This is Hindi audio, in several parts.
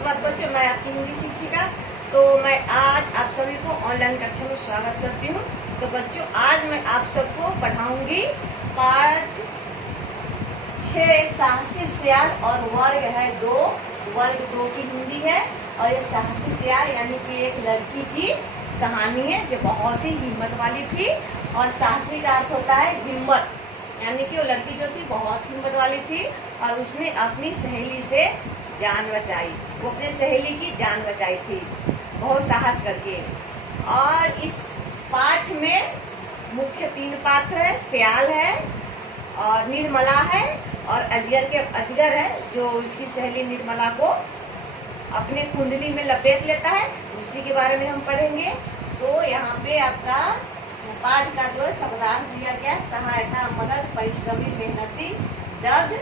सुप्रभात बच्चों, मैं आपकी हिंदी शिक्षिका। तो मैं आज आप सभी को ऑनलाइन कक्षा में स्वागत करती हूँ। तो बच्चों, आज मैं आप सबको पढ़ाऊंगी पाठ 6 साहसी सियाल और वर्ग है 2। वर्ग 2 की हिंदी है और ये साहसी सियाल यानी कि एक लड़की की कहानी है जो बहुत ही हिम्मत वाली थी। और साहसी का अर्थ होता है हिम्मत, यानी कि वो लड़की जो थी बहुत हिम्मत वाली थी और उसने अपनी सहेली से जान बचाई। वो अपने सहेली की जान बचाई थी बहुत साहस करके। और इस पाठ में मुख्य 3 पात्र है, सियाल है और निर्मला है और अजगर है जो इसकी सहेली निर्मला को अपने कुंडली में लपेट लेता है। उसी के बारे में हम पढ़ेंगे। तो यहाँ पे आपका पाठ का जो है शब्दार्थ दिया गया, सहायता, मदद, परिश्रमी, मेहनती, दृढ़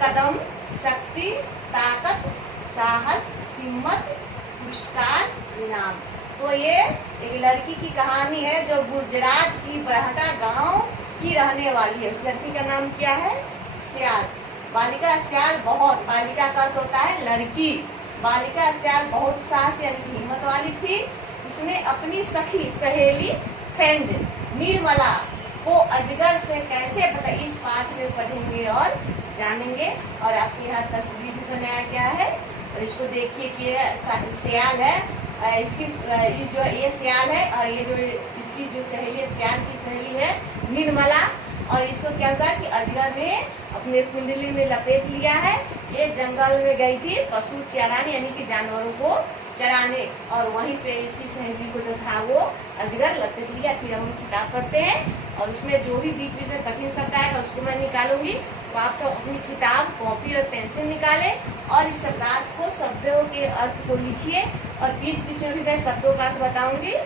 कदम, शक्ति, ताकत, साहस, हिम्मत, पुरस्कार, इनाम। तो ये एक लड़की की कहानी है जो गुजरात की बरहटा गांव की रहने वाली है। उस लड़की का नाम क्या है? सियाल। बालिका सियाल बहुत, बालिका का अर्थ होता है लड़की। बालिका सियाल बहुत साहस यानी कि हिम्मत वाली थी। उसने अपनी सखी, सहेली, फ्रेंड निर्मला को अजगर से कैसे बता, इस पाठ में पढ़ेंगे और जानेंगे। और आपके यहाँ तस्वीर भी बनाया गया है और इसको देखिए कि ये सियाल है, इसकी जो ये सियाल है और ये जो इसकी जो सहेली है, सियाल की सहेली है निर्मला। और इसको क्या हुआ कि अजगर ने अपने कुंडली में लपेट लिया है। ये जंगल में गई थी पशु चराने यानी कि जानवरों को चराने, और वहीं पे इसकी सहेली को जो था वो अजगर लपेट लिया। फिर हम किताब पढ़ते हैं और उसमें जो भी बीच बीच में कठिन शब्द आएगा उसको मैं निकालूंगी। तो आप सब अपनी किताब, कॉपी और पेंसिल निकालें और इस शब्दार्थ को, शब्दों के अर्थ को लिखिए। और बीच बीच में भी मैं शब्दों का अर्थ बताऊंगी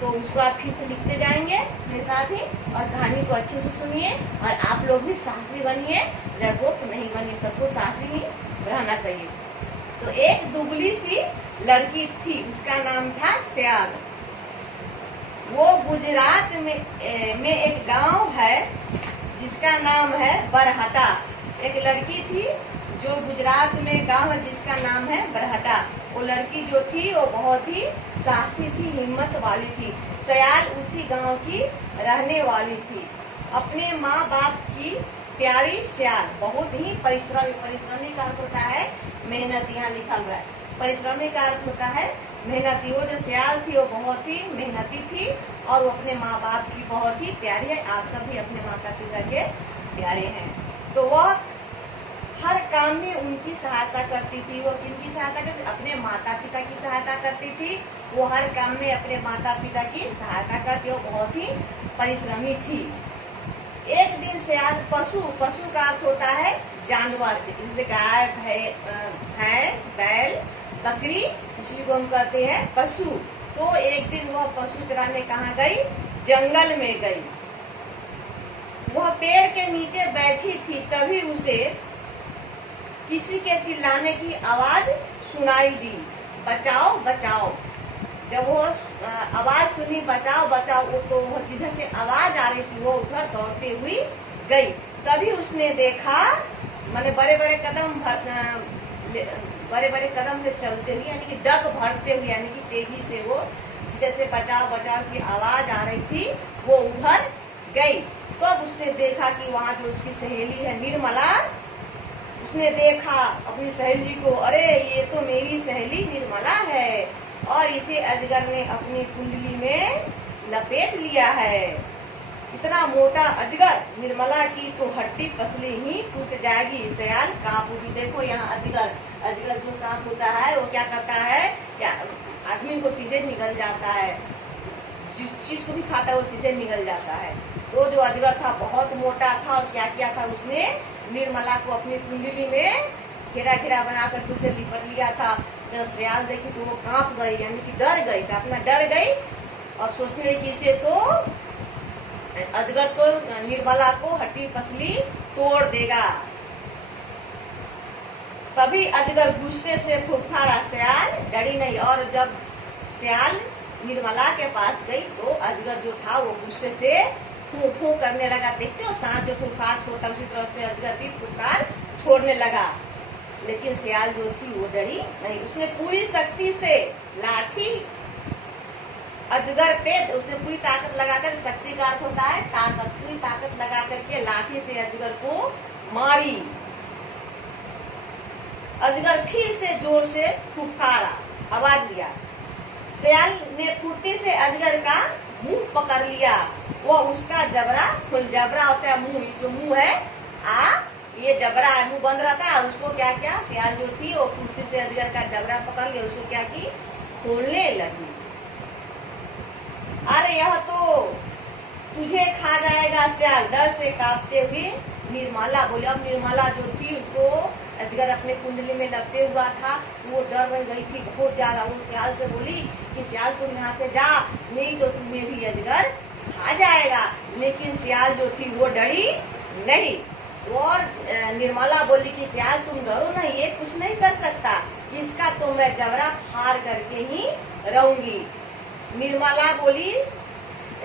तो उसको आप फिर से लिखते जाएंगे मेरे साथ ही। और कहानी को अच्छे से सुनिए और आप लोग भी साहसी बनिए, डरपोक नहीं बनिए, सबको साहसी ही रहना चाहिए। तो एक दुबली सी लड़की थी, उसका नाम था सियाल। वो गुजरात में एक गांव है जिसका नाम है बरहटा। एक लड़की थी जो गुजरात में गांव है जिसका नाम है बरहटा। वो लड़की जो थी वो बहुत ही साहसी थी, हिम्मत वाली थी। सियाल उसी गांव की रहने वाली थी। अपने माँ बाप की प्यारी सियाल, बहुत ही परिश्रमी। परिश्रमी का अर्थ होता है मेहनत, यहाँ लिखा हुआ है। परिश्रमी का अर्थ होता है मेहनती। वो जो सियाल थी वो बहुत ही मेहनती थी और वो अपने माँ बाप की बहुत ही प्यारी है। आप सभी अपने माता पिता के प्यारे हैं। तो वह हर काम में उनकी सहायता करती थी। वो किनकी सहायता करती? अपने माता पिता की सहायता करती थी। वो हर काम में अपने माता पिता की सहायता करती। वो बहुत ही परिश्रमी थी। एक दिन सियाल पशु का अर्थ होता है जानवर, जैसे गाय, भैंस, बैल, बकरी, इसी को हम कहते हैं पशु। तो एक दिन वह पशु चराने कहाँ गई? जंगल में गई। वह पेड़ के नीचे बैठी थी, तभी उसे किसी के चिल्लाने की आवाज सुनाई दी, बचाओ बचाओ। जब वो आवाज सुनी बचाओ बचाओ, तो वो जिधर से आवाज आ रही थी वो उधर दौड़ते हुई गई। तभी उसने देखा, माने बड़े बड़े कदम से चलते हुए यानी कि डग भरते हुए, यानी कि तेजी से वो जिधर से बचाओ बचाओ की आवाज आ रही थी वो उधर गई। तब उसने देखा कि वहाँ जो उसकी सहेली है निर्मला, उसने देखा अपनी सहेली को, अरे ये तो मेरी सहेली निर्मला है और इसे अजगर ने अपनी कुंडली में लपेट लिया है। इतना मोटा अजगर, निर्मला की तो हड्डी पसली ही टूट जाएगी। सियाल कांप उठी। देखो यहाँ अजगर जो सांप होता है वो क्या करता है, क्या आदमी को सीधे निगल जाता है, जिस चीज को भी खाता है वो सीधे निगल जाता है। तो जो अजगर था बहुत मोटा था और क्या किया था, उसने निर्मला को अपनी कुंडली में घेरा बनाकर उसे लिपट लिया था। जब सियाल देखी तो वो कांप गई, यानी कि डर गई, तो अपना डर गई और सोचने लगी कि इसे तो अजगर तो निर्मला को हड्डी पसली तोड़ देगा। तभी अजगर गुस्से से फुफकारा, सियाल डरी नहीं। और जब सियाल निर्मला के पास गई तो अजगर जो था वो गुस्से से फू फू करने लगा। देखते हो सांप जो फुफकार छोड़ता उसी तरह से अजगर भी फुफकार छोड़ने लगा। लेकिन सियाल जो थी वो डरी नहीं। उसने पूरी शक्ति से लाठी अजगर पे, उसने पूरी ताकत लगाकर, शक्ति का अर्थ होता है ताकत, पूरी ताकत लगा करके लाठी से अजगर को मारी। अजगर फिर से जोर से फुफकारा, आवाज दिया। सियाल ने फुर्ती से अजगर का मुंह पकड़ लिया। वह उसका जबड़ा, जबड़ा होता है मुंह, जो मुंह है ये जबड़ा है, मुंह बंद रहता है, उसको क्या क्या सियाल जो थी वो फुर्ती से अजगर का जबड़ा पकड़ लिया, उसको क्या की खोलने लगी। अरे यह तो तुझे खा जाएगा सियाल, डर से कांपते हुए निर्मला बोली। अब निर्मला जो थी उसको अजगर अपने कुंडली में लपटे हुआ था, वो डर रह गई थी बहुत ज्यादा। वो सियाल से बोली कि सियाल तुम यहाँ से जा, नहीं तो तुम्हें भी अजगर खा जाएगा। लेकिन सियाल जो थी वो डरी नहीं। और निर्मला बोली कि सियाल तुम डरो नहीं, ये कुछ नहीं कर सकता, इसका तो मैं जबड़ा फाड़ करके ही रहूंगी। निर्मला बोली,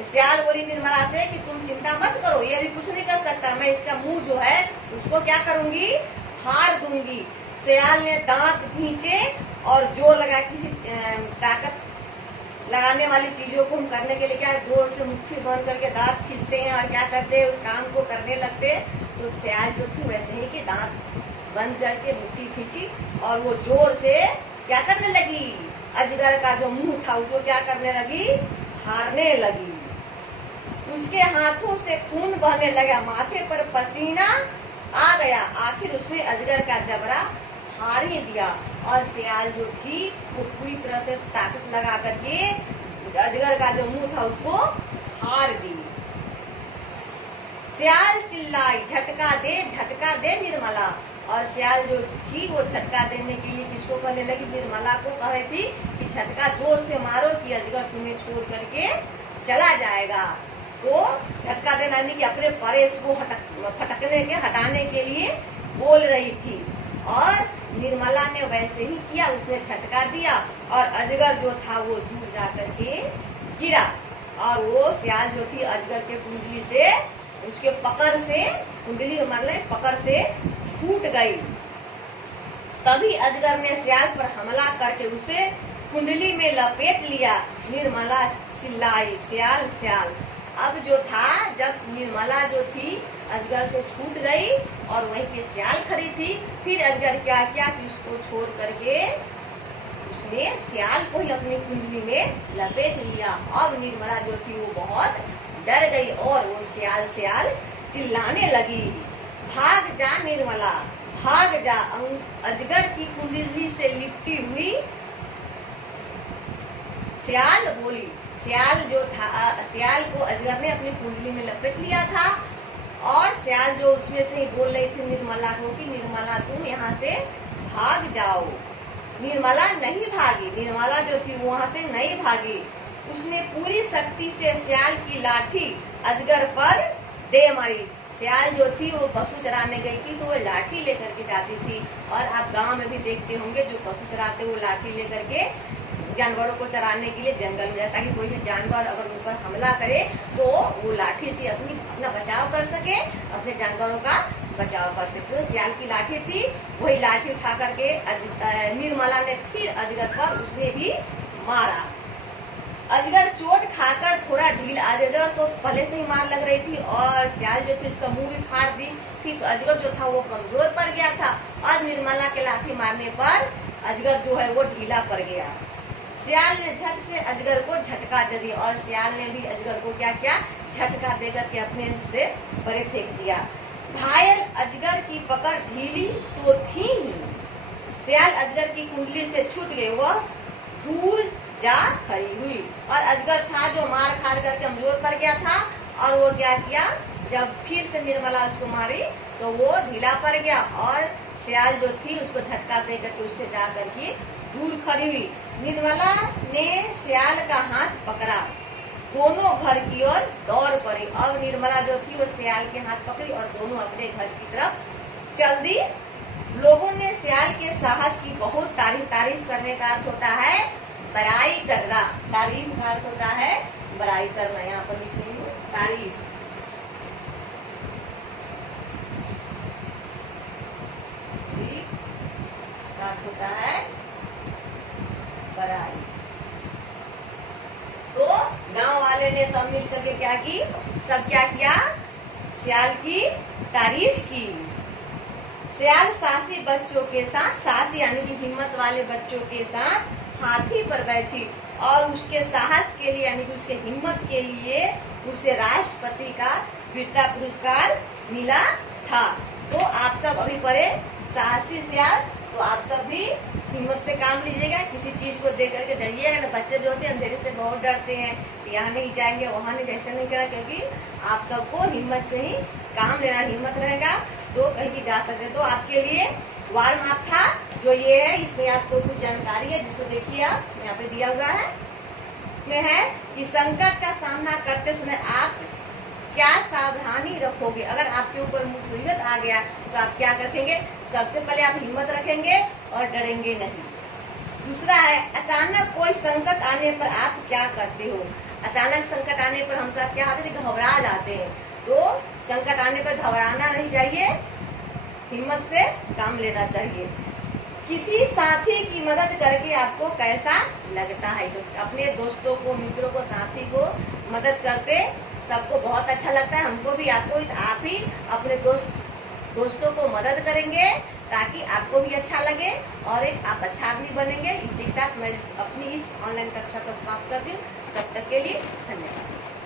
सियाल बोली निर्मला से कि तुम चिंता मत करो, ये भी कुछ नहीं कर सकता, मैं इसका मुंह जो है उसको क्या करूंगी, फाड़ दूंगी। सियाल ने दांत खींचे और जोर लगा, किसी ताकत लगाने वाली चीजों को हम करने के लिए क्या जोर से मुट्ठी बंद करके दांत खींचते हैं और क्या करते हैं, उस काम को करने लगते हैं। तो सियाल जो थी वैसे ही कि दांत बंद करके मुट्ठी खींची और वो जोर से क्या करने लगी, अजगर का जो मुंह था उसको क्या करने लगी, फाड़ने लगी। उसके हाथों से खून बहने लगा, माथे पर पसीना आ गया। आखिर उसने अजगर का जबड़ा फाड़ ही दिया और सियाल जो थी वो पूरी तरह से ताकत लगा करके अजगर का जो मुंह था उसको फाड़ दी। सियाल चिल्लाई, झटका दे निर्मला। और सियाल जो थी वो झटका देने के लिए किसको कहने लगी, निर्मला को कह रही थी कि झटका जोर से मारो कि अजगर तुम्हें छोड़ करके चला जाएगा। तो झटका देना यानी कि अपने परेश को हटाने के लिए बोल रही थी। और निर्मला ने वैसे ही किया, उसने झटका दिया और अजगर जो था वो दूर जा करके गिरा। और वो सियाल जो थी अजगर के कुंडली से, उसके पकड़ से, कुंडली मतलब पकड़ से छूट गई। तभी अजगर ने सियाल पर हमला करके उसे कुंडली में लपेट लिया। निर्मला चिल्लाई, सियाल सियाल। अब जो था, जब निर्मला जो थी अजगर से छूट गई और वहीं पे सियाल खड़ी थी, फिर अजगर क्या किया कि उसको छोड़ करके उसने सियाल को ही अपनी कुंडली में लपेट लिया। अब निर्मला जो थी वो बहुत डर गई और वो सियाल सियाल चिल्लाने लगी। भाग जा निर्मला, भाग जा। अजगर की कुंडली से लिपटी हुई सियाल बोली। सियाल जो था, सियाल को अजगर ने अपनी कुंडली में लपेट लिया था और सियाल जो उसमें से ही बोल रही थी निर्मला को कि निर्मला तुम यहाँ से भाग जाओ। निर्मला नहीं भागी, निर्मला जो थी वहां से नहीं भागी। उसने पूरी शक्ति से सियाल की लाठी अजगर पर दे मारी। सियाल जो थी वो पशु चराने गई थी तो वो लाठी लेकर के जाती थी। और आप गांव में भी देखते होंगे जो पशु चराते वो लाठी लेकर के जानवरों को चराने के लिए जंगल में जाता है, ताकि कोई भी जानवर अगर उन पर हमला करे तो वो लाठी से अपना बचाव कर सके, अपने जानवरों का बचाव कर सके। तो सियाल की लाठी थी, वही लाठी उठा करके निर्मला ने फिर अजगर पर उसने भी मारा। अजगर चोट खाकर थोड़ा ढील, अजगर तो पहले से ही मार लग रही थी और सियाल जो थी उसका मुंह भी फाड़ दी थी, तो अजगर जो था वो कमजोर पड़ गया था और निर्मला के लाठी मारने पर अजगर जो है वो ढीला पड़ गया। सियाल ने झट से अजगर को झटका दे दिया और सियाल ने भी अजगर को क्या किया, झटका देकर के अपने से परे फेंक दिया। घायल अजगर की पकड़ ढीली तो थी ही, सियाल अजगर की कुंडली से छूट गई, वह दूर जा खड़ी हुई। और अजगर था जो मार खा कर कमजोर पड़ गया था और वो क्या किया, जब फिर से निर्मला उसको मारी तो वो ढीला पड़ गया और सियाल जो थी उसको झटका दे करके उससे जा करके दूर खड़ी हुई। निर्मला ने सियाल का हाथ पकड़ा, दोनों घर की ओर दौड़ पड़ी। अब निर्मला जो थी वो सियाल के हाथ पकड़ी और दोनों अपने घर की तरफ चल दी। लोगों ने सियाल के साहस की बहुत तारीफ करने का अर्थ होता है बड़ाई करना, तारीफ का अर्थ होता है बड़ाई करना। यहाँ पर लिख रही हूँ तारीफ। अर्थ होता है बड़ाई। तो गांव वाले ने सब मिल करके क्या की, सब क्या किया, सियाल की तारीफ की। सियाल साहसी बच्चों के साथ, साहसी यानी कि हिम्मत वाले बच्चों के साथ हाथी पर बैठी और उसके साहस के लिए यानी कि उसके हिम्मत के लिए उसे राष्ट्रपति का वीरता पुरस्कार मिला था। तो आप सब अभी पढ़े साहसी सियाल, तो आप सब भी हिम्मत से काम लीजिएगा। किसी चीज को देख करके डरिएगा ना। बच्चे जो होते हैं अंधेरे से बहुत डरते हैं, यहाँ नहीं जाएंगे वहां नहीं, जैसे नहीं करा, क्योंकि आप सबको हिम्मत से ही काम लेना। हिम्मत रहेगा तो कहीं भी जा सकते। तो आपके लिए वार्म अप था जो ये है, इसमें आपको कुछ जानकारी है जिसको देखिए आप यहाँ पे दिया हुआ है। इसमें है कि संकट का सामना करते समय आप क्या सावधानी रखोगे। अगर आपके ऊपर मुसीबत आ गया तो आप क्या रखेंगे, सबसे पहले आप हिम्मत रखेंगे और डरेंगे नहीं। दूसरा है अचानक कोई संकट आने पर आप क्या करते हो। अचानक संकट आने पर हम सब क्या होते हैं, घबरा जाते हैं। तो संकट आने पर घबराना नहीं चाहिए, हिम्मत से काम लेना चाहिए। किसी साथी की मदद करके आपको कैसा लगता है। तो अपने दोस्तों को, मित्रों को, साथी को मदद करते सबको बहुत अच्छा लगता है। हमको भी, आपको भी। आप ही अपने दोस्तों को मदद करेंगे ताकि आपको भी अच्छा लगे और एक आप अच्छा आदमी बनेंगे। इसी के साथ मैं अपनी इस ऑनलाइन कक्षा को समाप्त करती हूँ। तब तक के लिए धन्यवाद।